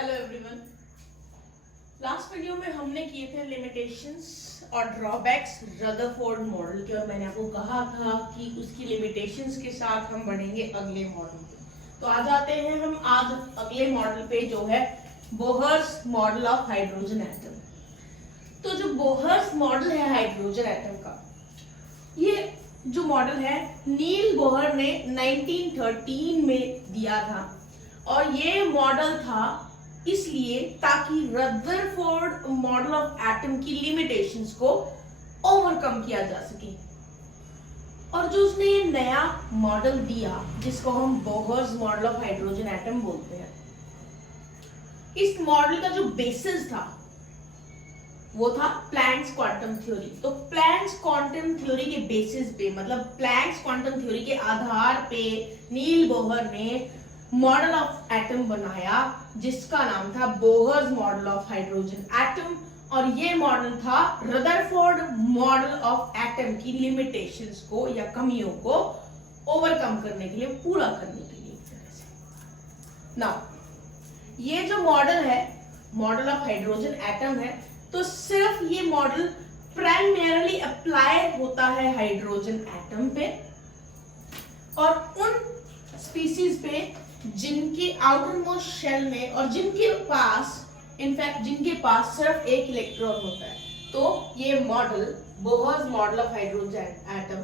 Hello everyone. Last video में हमने किए थे लिमिटेशंस और ड्रॉबैक्स रदरफोर्ड मॉडल के, और मैंने आपको कहा था कि उसकी लिमिटेशंस के साथ हम बढ़ेंगे अगले मॉडल पे। तो आ जाते हैं हम आज अगले मॉडल पे, जो है Bohr's model of hydrogen atom. तो जो बोहर्स मॉडल है हाइड्रोजन एटम का, ये जो मॉडल है नील बोहर ने 1913 में दिया था, और ये मॉडल था इसलिए ताकि रदरफोर्ड मॉडल ऑफ एटम की लिमिटेशंस को ओवरकम किया जा सके। और जो उसने ये नया मॉडल दिया जिसको हम Bohr's model of hydrogen atom बोलते हैं, इस मॉडल का जो बेसिस था वो था प्लैंक्स क्वांटम थ्योरी। तो प्लैंक्स क्वांटम थ्योरी के बेसिस पे, मतलब प्लैंक्स क्वांटम थ्योरी के आधार पे नील बोहर ने मॉडल ऑफ एटम बनाया जिसका नाम था Bohr's model of hydrogen atom. और ये मॉडल था रदरफोर्ड मॉडल ऑफ एटम की लिमिटेशंस को या कमियों को ओवरकम करने के लिए, पूरा करने के लिए। एक तरह से नाउ ये जो मॉडल है, मॉडल ऑफ हाइड्रोजन एटम है, तो सिर्फ ये मॉडल प्राइमरीली अप्लाई होता है हाइड्रोजन एटम पे और उन स्पीसीज पे जिनके आउटर मोस्ट शेल में और जिनके पास सिर्फ एक इलेक्ट्रॉन होता है। तो ये model Bohr's model of hydrogen atom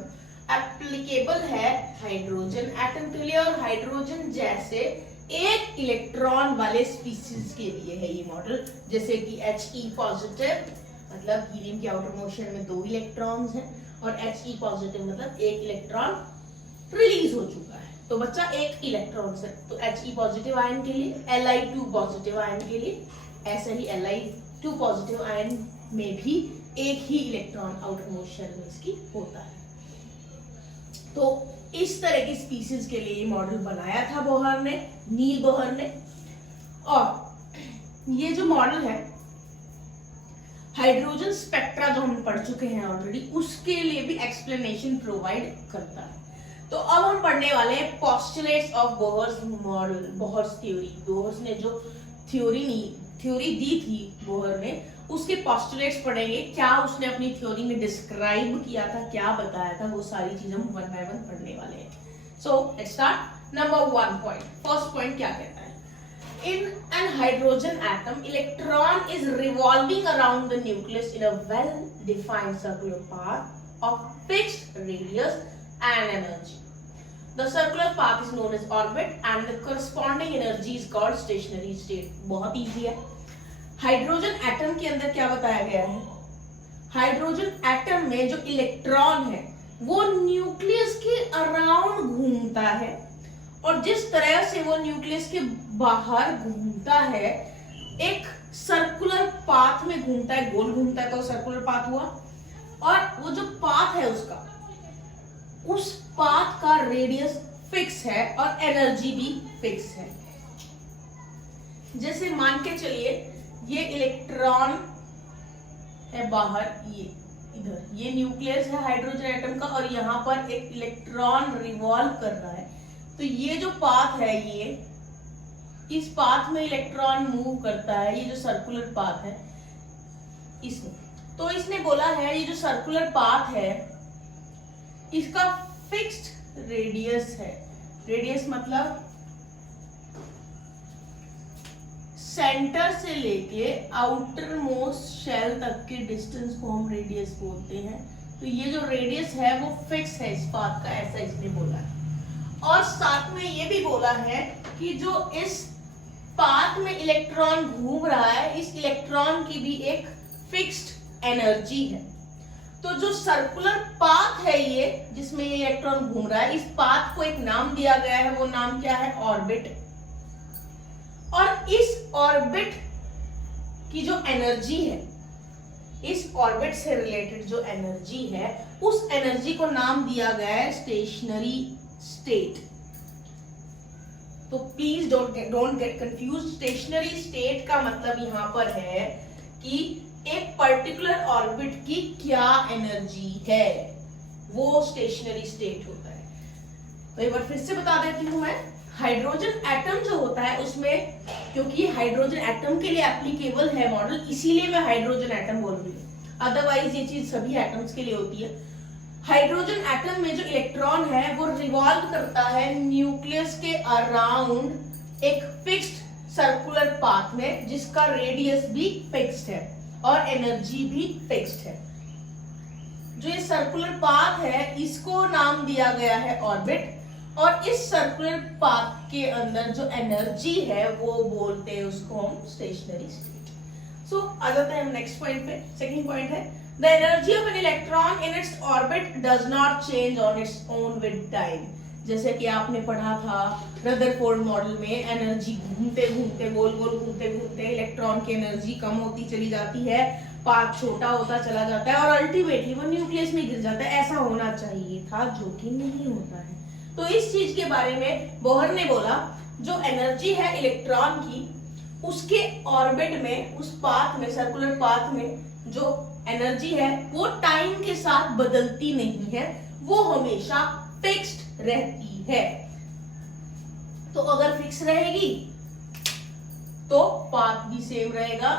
applicable है हाइड्रोजन एटम के लिए, और हाइड्रोजन जैसे एक इलेक्ट्रॉन वाले स्पीसीज के लिए है ये मॉडल। जैसे कि He पॉजिटिव, मतलब हीलियम के आउटर मोस्ट शेल में 2 इलेक्ट्रॉन्स हैं, और He पॉजिटिव मतलब एक इलेक्ट्रॉन रिलीज हो चुका है, तो बच्चा एक इलेक्ट्रॉन से। तो He पॉजिटिव आयन के लिए, Li2 पॉजिटिव आयन के लिए, ऐसे ही Li2 पॉजिटिव आयन में भी एक ही इलेक्ट्रॉन आउटर मोस्ट शेल में इसकी होता है। तो इस तरह की स्पीसीज के लिए ये मॉडल बनाया था बोहर ने, नील बोहर ने। और ये जो मॉडल है हाइड्रोजन स्पेक्ट्रा जो हम पढ़ चुके हैं ऑलरेडी, उसके लिए भी एक्सप्लेनेशन प्रोवाइड करता है। तो अब हम पढ़ने वाले हैं postulates of Bohr's model, Bohr's theory. Bohr's ने जो थ्योरी दी थी बोहर ने, उसके पोस्टुलेट्स पढ़ेंगे। क्या उसने अपनी थ्योरी में डिस्क्राइब किया था, क्या बताया था, वो सारी चीजें हम वन बाय वन पढ़ने वाले हैं। So let's start. Number 1 point, first point क्या कहता है? In an hydrogen atom, electron is revolving around the nucleus in a well-defined circular path of fixed radius and energy. The circular path is known as orbit and the corresponding energy is called stationary state. बहुत easy है। Hydrogen atom के अंदर क्या बताया गया है? Hydrogen atom में जो इलेक्ट्रॉन है वो न्यूक्लियस के अराउंड घूमता है, और जिस तरह से वो न्यूक्लियस के बाहर घूमता है एक सर्कुलर पाथ में घूमता है, गोल घूमता है, तो सर्कुलर पाथ हुआ। और वो जो पाथ है उसका, उस पाथ का रेडियस फिक्स है और एनर्जी भी फिक्स है। जैसे मान के चलिए ये इलेक्ट्रॉन है बाहर, ये इधर, ये न्यूक्लियस है हाइड्रोजन एटम का, और यहाँ पर एक इलेक्ट्रॉन रिवॉल्व कर रहा है। तो ये जो पाथ है, ये इस पाथ में इलेक्ट्रॉन मूव करता है, ये जो सर्कुलर पाथ है इसमें। तो इसने बोला है ये जो सर्कुलर पाथ है इसका फिक्स्ड रेडियस है। रेडियस मतलब सेंटर से लेके आउटर मोस्ट शेल तक के डिस्टेंस को हम रेडियस बोलते हैं। तो ये जो रेडियस है वो फिक्स है इस पाथ का, ऐसा इसने बोला है। और साथ में ये भी बोला है कि जो इस पाथ में इलेक्ट्रॉन घूम रहा है, इस इलेक्ट्रॉन की भी एक फिक्स्ड एनर्जी है। तो जो सर्कुलर पाथ है ये जिसमें ये इलेक्ट्रॉन घूम रहा है, इस पाथ को एक नाम दिया गया है, वो नाम क्या है? ऑर्बिट। और इस ऑर्बिट की जो एनर्जी है, इस ऑर्बिट से रिलेटेड जो एनर्जी है, उस एनर्जी को नाम दिया गया है स्टेशनरी स्टेट। तो please don't get confuse. Stationery state का मतलब यहां पर है कि एक पर्टिकुलर ऑर्बिट की क्या एनर्जी है, वो स्टेशनरी स्टेट होता है। तो एक बार फिर से बता देती हूं मैं। हाइड्रोजन एटम जो होता है उसमें, क्योंकि ये हाइड्रोजन एटम के लिए एप्लीकेबल है मॉडल, इसीलिए मैं हाइड्रोजन एटम बोल रही हूँ, अदरवाइज ये चीज सभी एटम्स के लिए होती है। हाइड्रोजन एटम में जो इलेक्ट्रॉन है वो रिवॉल्व करता है न्यूक्लियस के अराउंड एक फिक्स्ड सर्कुलर पाथ में, जिसका रेडियस भी फिक्स्ड है और एनर्जी भी फिक्स्ड है। जो ये सर्कुलर पाथ है इसको नाम दिया गया है ऑर्बिट, और इस सर्कुलर पाथ के अंदर जो एनर्जी है वो बोलते हैं उसको हम स्टेशनरी स्टेट। सो आ जाते हैं हम नेक्स्ट पॉइंट पे। सेकंड पॉइंट है the energy of an electron in its orbit does not change on its own with time. जैसे कि आपने पढ़ा था रदरफोर्ड मॉडल में, एनर्जी घूमते घूमते गोल गोल घूमते घूमते इलेक्ट्रॉन की एनर्जी कम होती चली जाती है, पाथ छोटा होता चला जाता है और अल्टीमेटली वो न्यूक्लियस में गिर जाता है। ऐसा होना चाहिए था, जो कि नहीं होता है। तो इस चीज के बारे में बोहर ने बोला जो एनर्जी है इलेक्ट्रॉन की, उसके ऑर्बिट में, उस पाथ में, सर्कुलर पाथ में जो एनर्जी है वो टाइम के साथ बदलती नहीं है, वो हमेशा फिक्स्ड रहती है। तो अगर फिक्स रहेगी तो पाथ भी सेम रहेगा,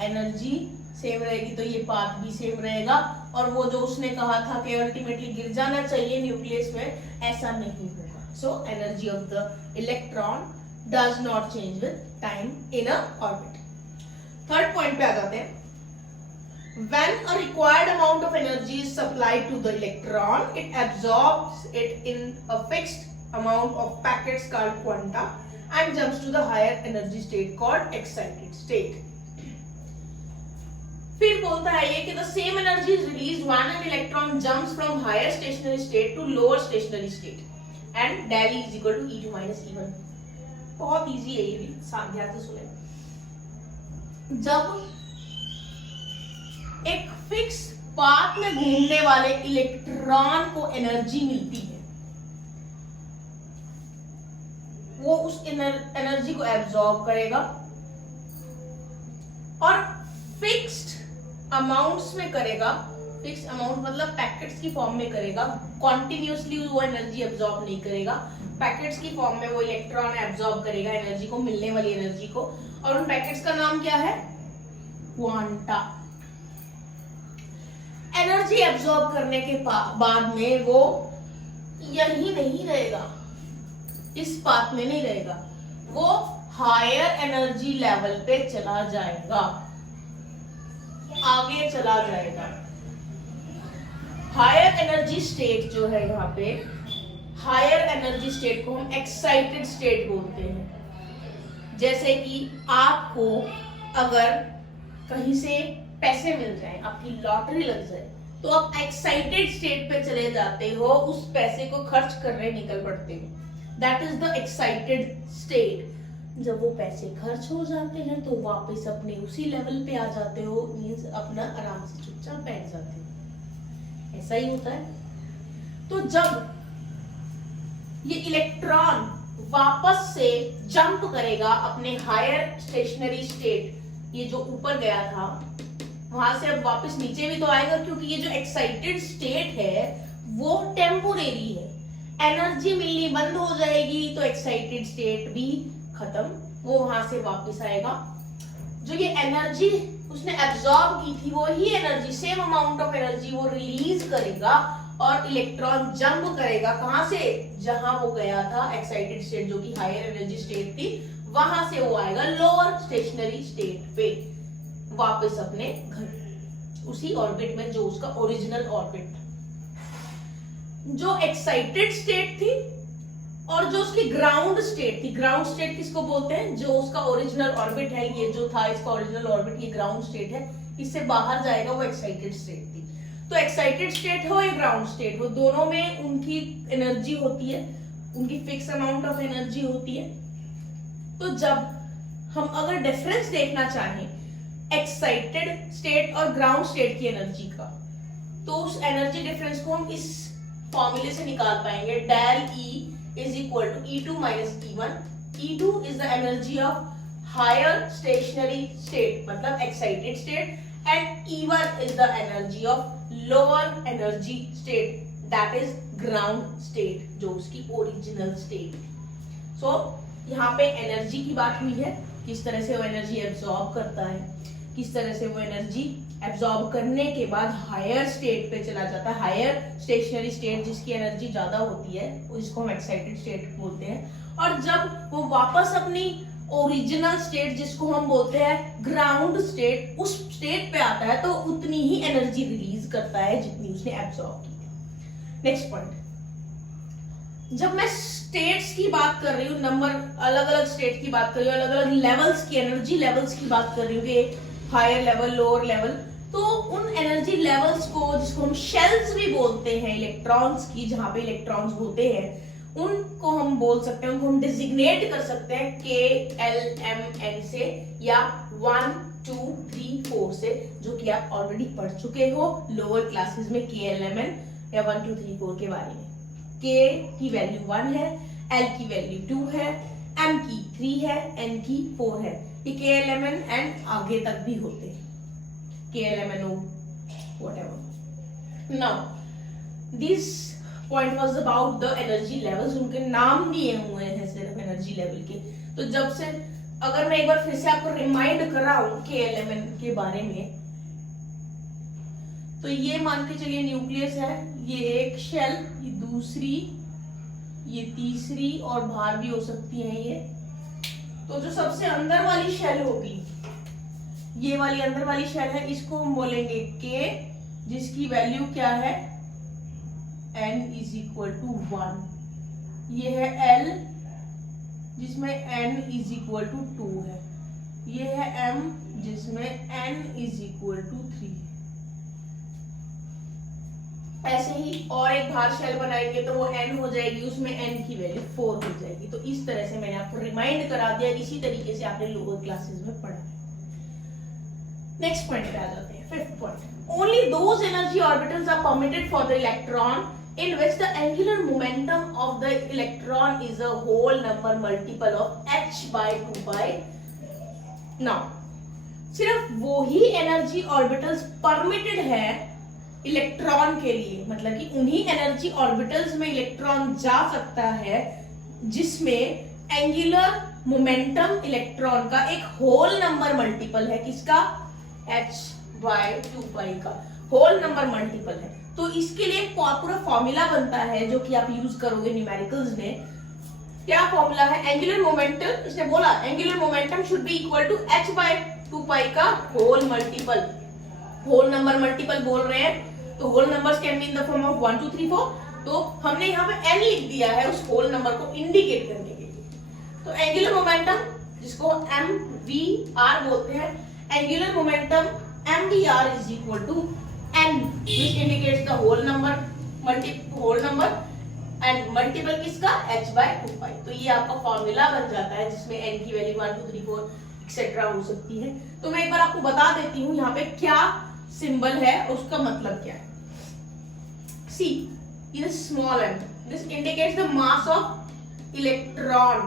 एनर्जी सेम रहेगी तो ये पाथ भी सेम रहेगा, और वो जो उसने कहा था कि अल्टीमेटली गिर जाना चाहिए न्यूक्लियस में, ऐसा नहीं होगा। So energy of the electron does not change with time in a orbit. Third point पे आ जाते हैं। When a required amount of energy is supplied to the electron, it absorbs it in a fixed amount of packets called quanta and jumps to the higher energy state called excited state. फिर बोलता है ये कि the same energy is released when an electron jumps from higher stationary state to lower stationary state, and del E is equal to E2 minus E1. बहुत easy है ये भी, ध्यान से सुने। जब एक फिक्स पाथ में घूमने वाले इलेक्ट्रॉन को एनर्जी मिलती है, वो उस एनर्जी को एब्जॉर्ब करेगा और फिक्स्ड अमाउंट्स में करेगा। फिक्स्ड अमाउंट मतलब पैकेट्स की फॉर्म में करेगा, कॉन्टिन्यूसली वो एनर्जी एब्जॉर्ब नहीं करेगा। पैकेट्स की फॉर्म में वो इलेक्ट्रॉन एब्जॉर्ब करेगा एनर्जी को, मिलने वाली एनर्जी को, और उन पैकेट्स का नाम क्या है? क्वांटा। एनर्जी एब्जॉर्ब करने के बाद में वो यही नहीं रहेगा, इस पाथ में नहीं रहेगा, वो हायर एनर्जी लेवल पे चला जाएगा, आगे चला जाएगा। हायर एनर्जी स्टेट जो है यहाँ पे, हायर एनर्जी स्टेट को हम एक्साइटेड स्टेट बोलते हैं। जैसे कि आपको अगर कहीं से पैसे मिल जाए, आपकी लॉटरी लग जाए, तो आप एक्साइटेड स्टेट पे चले जाते हो, उस पैसे को खर्च करने निकल पड़ते हो। That is the excited state. जब वो पैसे खर्च हो जाते हैं तो वापस अपने उसी लेवल पे आ जाते हो, मींस अपना आराम से चुपचाप बैठ जाते हो। ऐसा ही होता है। तो जब ये इलेक्ट्रॉन वापस से जंप करेगा अपने हायर स्टेशनरी स्टेट, ये जो ऊपर गया था वहां से अब वापस नीचे भी तो आएगा, क्योंकि ये जो एक्साइटेड स्टेट है वो टेम्पोरेरी है। एनर्जी मिलनी बंद हो जाएगी तो एक्साइटेड स्टेट भी खत्म, वो वहां से वापस आएगा। जो ये एनर्जी उसने एब्जॉर्ब की थी, वो ही energy, same amount of energy वो रिलीज करेगा और इलेक्ट्रॉन जंप करेगा कहां से? जहां वो गया था एक्साइटेड स्टेट, जो कि हायर एनर्जी स्टेट थी, वहां से वो आएगा लोअर स्टेशनरी स्टेट पे वापस अपने घर, उसी ऑर्बिट में जो उसका ओरिजिनल ऑर्बिट था। जो एक्साइटेड स्टेट थी और जो उसकी ग्राउंड स्टेट थी, ग्राउंड स्टेट किसको बोलते हैं? जो उसका ओरिजिनल ऑर्बिट है, ये जो था इसका ओरिजिनल ऑर्बिट, ये ग्राउंड स्टेट है, इससे बाहर जाएगा, वो एक्साइटेड स्टेट थी। तो एक्साइटेड स्टेट हो या ग्राउंड स्टेट हो, दोनों में उनकी एनर्जी होती है, उनकी फिक्स अमाउंट ऑफ एनर्जी होती है। तो जब हम अगर डिफरेंस देखना चाहें एक्साइटेड स्टेट और ग्राउंड स्टेट की एनर्जी का, तो उस एनर्जी डिफरेंस को हम इस फॉर्मूले से निकाल पाएंगे। Del E is equal to E2 minus E1. E2 is the energy of higher stationary state, मतलब excited state, and E1 is the energy of lower energy state, that is ground state, जो उसकी original state। सो यहाँ पे energy की बात हुई है, किस तरह से वो एनर्जी एब्जॉर्ब करता है, किस तरह से वो एनर्जी एब्जॉर्ब करने के बाद हायर स्टेट पे चला जाता है, हायर स्टेशनरी स्टेट जिसकी एनर्जी ज्यादा होती है जिसको हम एक्साइटेड स्टेट बोलते हैं, और जब वो वापस अपनी ओरिजिनल स्टेट जिसको हम बोलते हैं ग्राउंड स्टेट, उस स्टेट पे आता है तो उतनी ही एनर्जी रिलीज करता है जितनी उसने एब्जॉर्ब की। नेक्स्ट पॉइंट, जब मैं स्टेट्स की बात कर रही हूँ, नंबर अलग अलग स्टेट की बात कर रही हूँ, अलग अलग लेवल्स की, एनर्जी लेवल्स की बात कर रही हूँ कि हायर लेवल लोअर लेवल, तो उन एनर्जी लेवल्स को जिसको हम शेल्स भी बोलते हैं इलेक्ट्रॉन्स की, जहां पे इलेक्ट्रॉन्स होते हैं, उनको हम बोल सकते हैं, उनको हम डिजिग्नेट कर सकते हैं के एल एम एन से या 1 2 3 4 से, जो कि आप ऑलरेडी पढ़ चुके हो लोअर क्लासेस में के एल एम एन या 1 2 3 4 के बारे में। के की वैल्यू 1 है, एल की वैल्यू 2 है, एम की 3 है, एन की 4 है। ये के एल एम एन एंड आगे तक भी होते हैं, के L M N O whatever. Now this point was about the energy levels, उनके नाम दिए हुए हैं सिर्फ एनर्जी लेवल के। तो जब से अगर मैं एक बार फिर से आपको रिमाइंड कराऊं के एल एम एन के बारे में, तो ये मान के चलिए न्यूक्लियस है, ये एक शेल, ये दूसरी, ये तीसरी और बाहर भी हो सकती है ये। तो जो सबसे अंदर वाली शेल होगी, ये वाली अंदर वाली शेल है, इसको हम बोलेंगे के, जिसकी वैल्यू क्या है n इज इक्वल टू 1। ये है L जिसमें n इज इक्वल टू 2 है। ये है M जिसमें n इज इक्वल टू 3। ऐसे ही और एक बाहर शेल बनाएंगे तो वो n हो जाएगी, उसमें n की वैल्यू 4 हो जाएगी। तो इस तरह से मैंने आपको रिमाइंड करा दिया, इसी तरीके से आपने लोअर क्लासेस में पढ़ा। नेक्स्ट पॉइंट पे आ जाते हैं, fifth point. Only those energy orbitals are permitted for the electron in which the angular momentum of the electron is a whole number multiple of h by 2 pi। now सिर्फ वो ही energy orbitals permitted है electron के लिए, मतलब कि उन्हीं energy orbitals में इलेक्ट्रॉन जा सकता है जिसमें एंगुलर मोमेंटम इलेक्ट्रॉन का एक होल नंबर मल्टीपल है। किसका? h by 2 pi का होल नंबर मल्टीपल है। तो इसके लिए पूरा फॉर्मूला बनता है जो कि आप यूज करोगे न्यूमेरिकल्स में। क्या फॉर्मूला है? एंगुलर मोमेंटम, इसने बोला angular momentum should be equal to h by 2 pi का whole multiple. Whole number multiple बोल रहे हैं तो whole numbers can be in the form of 1 2 3 4। तो हमने यहाँ पे n लिख दिया है उस होल नंबर को इंडिकेट करने के लिए। तो एंगुलर मोमेंटम जिसको mvr बोलते हैं, angular momentum mvr is equal to n which indicates the whole number and multiple किसका? h by 2 pi। तो ये आपका फॉर्मूला बन जाता है जिसमें n की वैल्यू 1 2 3 4 एक्सेट्रा हो सकती है। तो मैं एक बार आपको बता देती हूँ यहाँ पे क्या सिंबल है और उसका मतलब क्या है। C is small m, this indicates the mass of electron।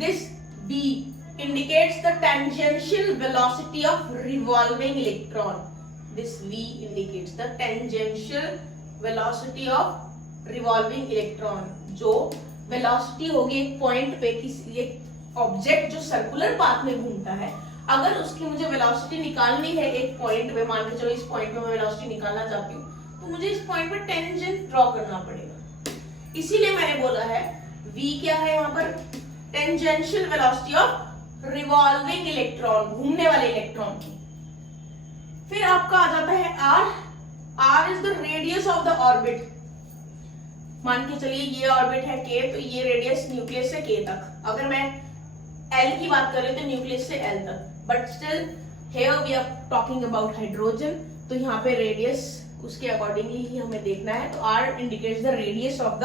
this B indicates the tangential velocity of revolving electron। this V indicates the tangential velocity of revolving electron। जो वेलोसिटी होगी एक पॉइंट पे, किसी एक ऑब्जेक्ट जो circular path में घूमता है, अगर उसकी मुझे वेलोसिटी निकालनी है एक पॉइंट पे, मान के चलो इस पॉइंट पे मैं वेलोसिटी निकालना चाहती हूँ, तो मुझे इस पॉइंट पे टेंजेंट ड्रॉ करना पड़ेगा। इसीलिए मैंने बोला है V क्या है यहाँ पर? Tangential velocity of revolving electron, घूमने वाले इलेक्ट्रॉन की। फिर आपका आ जाता है R। R is the radius of the orbit. मान के चलिए ये ऑर्बिट है K, तो ये रेडियस न्यूक्लियस से K तक। अगर मैं L की बात कर रही हूँ तो न्यूक्लियस से L तक, but still here we are talking about hydrogen, तो यहाँ पे रेडियस उसके अकॉर्डिंगली ही हमें देखना है। तो R indicates the radius of the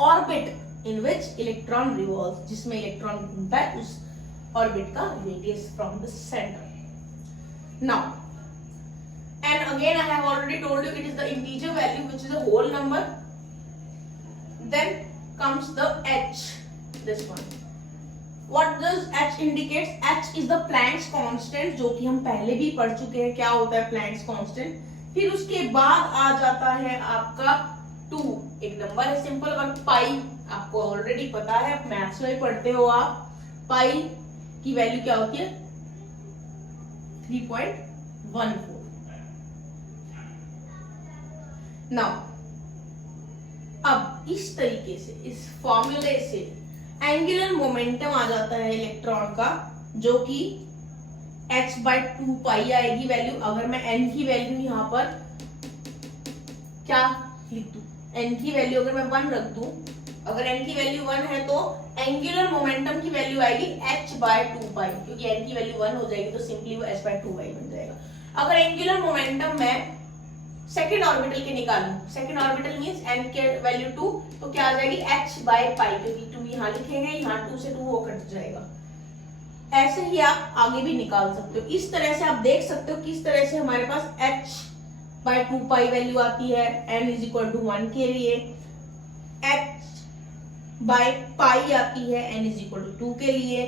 orbit in which electron revolves, जिसमें इलेक्ट्रॉन घूमता है, उस ऑर्बिट का radius from the centre. Now, and again I have already told you it is the integer value which is a whole number. Then comes the h, this one. What does h indicates? h is the Planck's constant, जो कि हम पहले भी पढ़ चुके हैं क्या होता है Planck's constant। फिर उसके बाद आ जाता है आपका 2, एक नंबर है सिंपल, और पाई आपको ऑलरेडी पता है, मैथ्स में पढ़ते हो आप, पाई की वैल्यू क्या होती है 3.14। नाउ अब इस तरीके से इस फॉर्मूले से एंगुलर मोमेंटम आ जाता है इलेक्ट्रॉन का, जो कि h/2 पाई आएगी वैल्यू। अगर मैं n की वैल्यू यहाँ पर क्या लिख दूं, n की वैल्यू अगर मैं 1 रख दूं, अगर n की वैल्यू 1 है तो एंगुलर मोमेंटम की वैल्यू आएगी h/2 पाई, क्योंकि n की वैल्यू 1 हो जाएगी तो सिंपली वो h/2 पाई बन जाएगा। अगर एंगुलर मोमेंटम मैं सेकेंड ऑर्बिटल के निकालूं, सेकेंड ऑर्बिटल मींस n के वैल्यू 2, तो क्या आ जाएगी h/पाई, क्योंकि 2 यहाँ लिखेंगे, यहाँ 2 से 2 वो कट जाएगा। ऐसे ही आप आगे भी निकाल सकते हो। इस तरह से आप देख सकते हो किस तरह से हमारे पास h/2 पाई वैल्यू आती है n = 1 के लिए, h/पाई आती है n = 2 के लिए,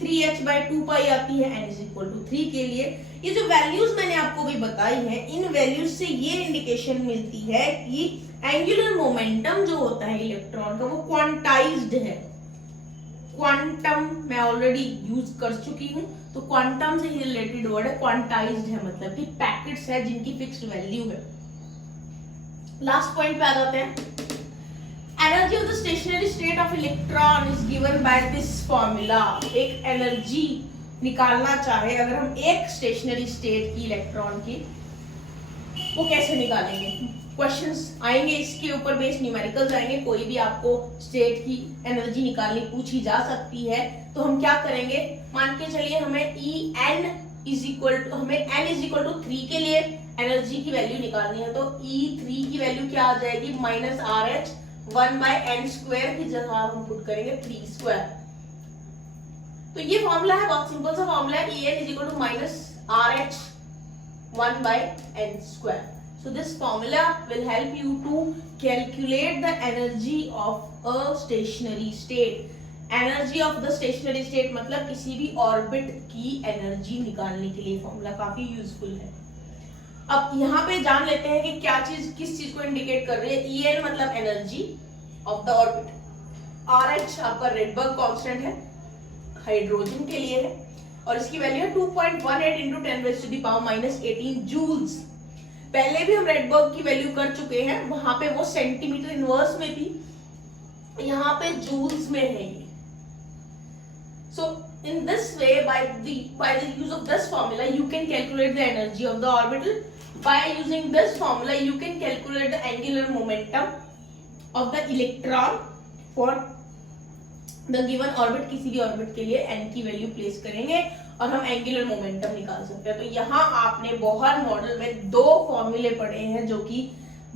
3h/2 पाई आती है n = 3 के लिए। ये जो वैल्यूज मैंने आपको भी बताई है, इन वैल्यूज से ये इंडिकेशन मिलती है कि एंगुलर मोमेंटम जो होता है इलेक्ट्रॉन का वो क्वांटाइज्ड है। क्वांटम मैं ऑलरेडी यूज कर चुकी हूं, तो क्वांटम से ही रिलेटेड वर्ड है, क्वांटाइज्ड है मतलब कि पैकेट्स है जिनकी फिक्स्ड वैल्यू है। लास्ट पॉइंट पे आ जाते हैं। Energy of the stationery state of electron is given by this formula. एक एनर्जी निकालना चाहे अगर हम एक स्टेशनरी स्टेट की इलेक्ट्रॉन की, वो कैसे निकालेंगे? क्वेश्चंस आएंगे इसके ऊपर बेस्ड, न्यूमेरिकल्स आएंगे, कोई भी आपको स्टेट की एनर्जी निकालनी पूछी जा सकती है। तो हम क्या करेंगे, मान के चलिए हमें हमें n = 3 के लिए एनर्जी की वैल्यू निकालनी है, तो E3 की वैल्यू क्या आ जाएगी -RH 1/n² की जगह हम पुट करेंगे 3²। तो ये फॉर्मूला है, बहुत सिंपल सा फॉर्मूला है, En = -RH 1/n²। So this formula will help you to calculate the energy of a stationary state. Energy of the stationary state मतलब किसी भी ऑर्बिट की एनर्जी निकालने के लिए फॉर्मूला काफी यूजफुल है। अब यहाँ पे जान लेते हैं कि क्या चीज किस चीज को इंडिकेट कर रही है। En मतलब energy of the orbit, RH आपका रेडबर्ग कांस्टेंट है, हाइड्रोजन के लिए है, और इसकी वैल्यू है 2.18 × 10⁻⁻18 जूल्स। पहले भी हम रेडबर्ग की वैल्यू कर चुके हैं, वहां पे वो सेंटीमीटर इनवर्स में थी, यहाँ पे जूल्स में है ये। So in this way by the use of this formula you can calculate the energy of the orbital. By using this formula you can calculate the angular momentum of the electron for the given orbit। किसी भी orbit के लिए n की value place करेंगे और हम angular momentum निकाल सकते हैं। तो यहाँ आपने बोहर मॉडल में 2 फॉर्मूले पढ़े हैं, जो कि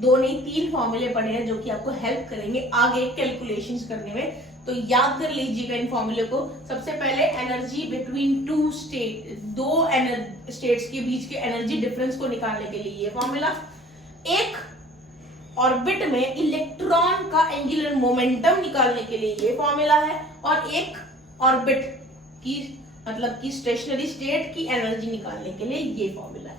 2 नहीं 3 फॉर्मूले पढ़े हैं, जो कि आपको हेल्प करेंगे आगे कैलकुलेशंस करने में। तो याद कर लीजिएगा इन फॉर्मूले को। सबसे पहले एनर्जी बिटवीन 2 स्टेट, 2 स्टेट्स के बीच के एनर्जी डिफरेंस को निकालने के लिए ये फॉर्मूला। एक ऑर्बिट में इलेक्ट्रॉन का एंगुलर मोमेंटम निकालने के लिए ये फॉर्मूला है, और एक ऑर्बिट की मतलब कि स्टेशनरी स्टेट की एनर्जी निकालने के लिए ये फॉर्मूला है।